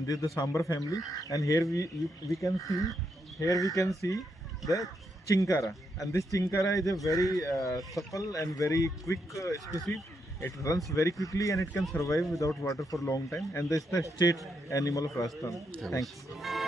and this is the Sambar family. And here we can see the chinkara, and this chinkara is a very supple and very quick species. It runs very quickly and it can survive without water for a long time. And this is the state animal of Rajasthan. Thanks.